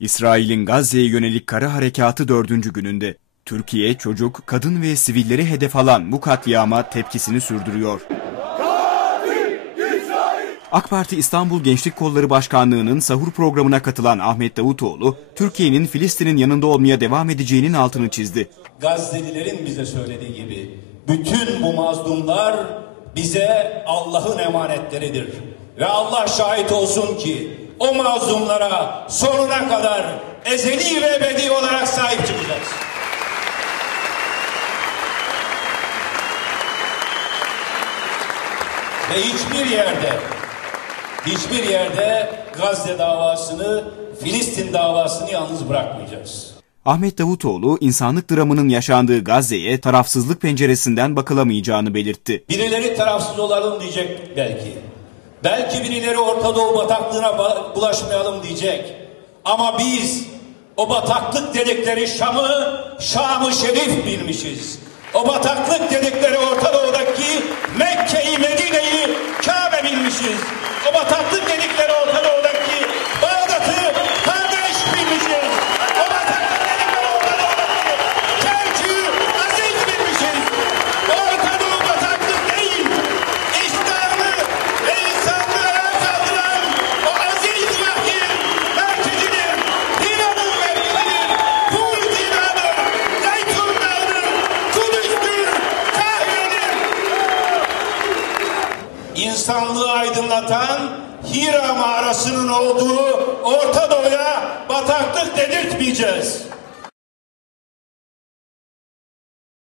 İsrail'in Gazze'ye yönelik kara harekatı dördüncü gününde. Türkiye, çocuk, kadın ve sivilleri hedef alan bu katliama tepkisini sürdürüyor. AK Parti İstanbul Gençlik Kolları Başkanlığı'nın sahur programına katılan Ahmet Davutoğlu, Türkiye'nin Filistin'in yanında olmaya devam edeceğinin altını çizdi. Gazze'lilerin bize söylediği gibi bütün bu mazlumlar bize Allah'ın emanetleridir. Ve Allah şahit olsun ki o mazlumlara sonuna kadar ezeli ve ebedi olarak sahip çıkacağız. Ve hiçbir yerde hiçbir yerde Gazze davasını, Filistin davasını yalnız bırakmayacağız. Ahmet Davutoğlu, insanlık dramının yaşandığı Gazze'ye tarafsızlık penceresinden bakılamayacağını belirtti. Birileri tarafsız olalım diyecek belki. Belki birileri Orta Doğu bataklığına bulaşmayalım diyecek. Ama biz o bataklık dedikleri Şam'ı, Şam'ı Şerif bilmişiz. O bataklık dedikleri Orta Doğu'daki Mekke'yi, Medine'yi Kabe bilmişiz. İnsanlığı aydınlatan Hira mağarasının olduğu Orta Doğu'ya bataklık dedirtmeyeceğiz.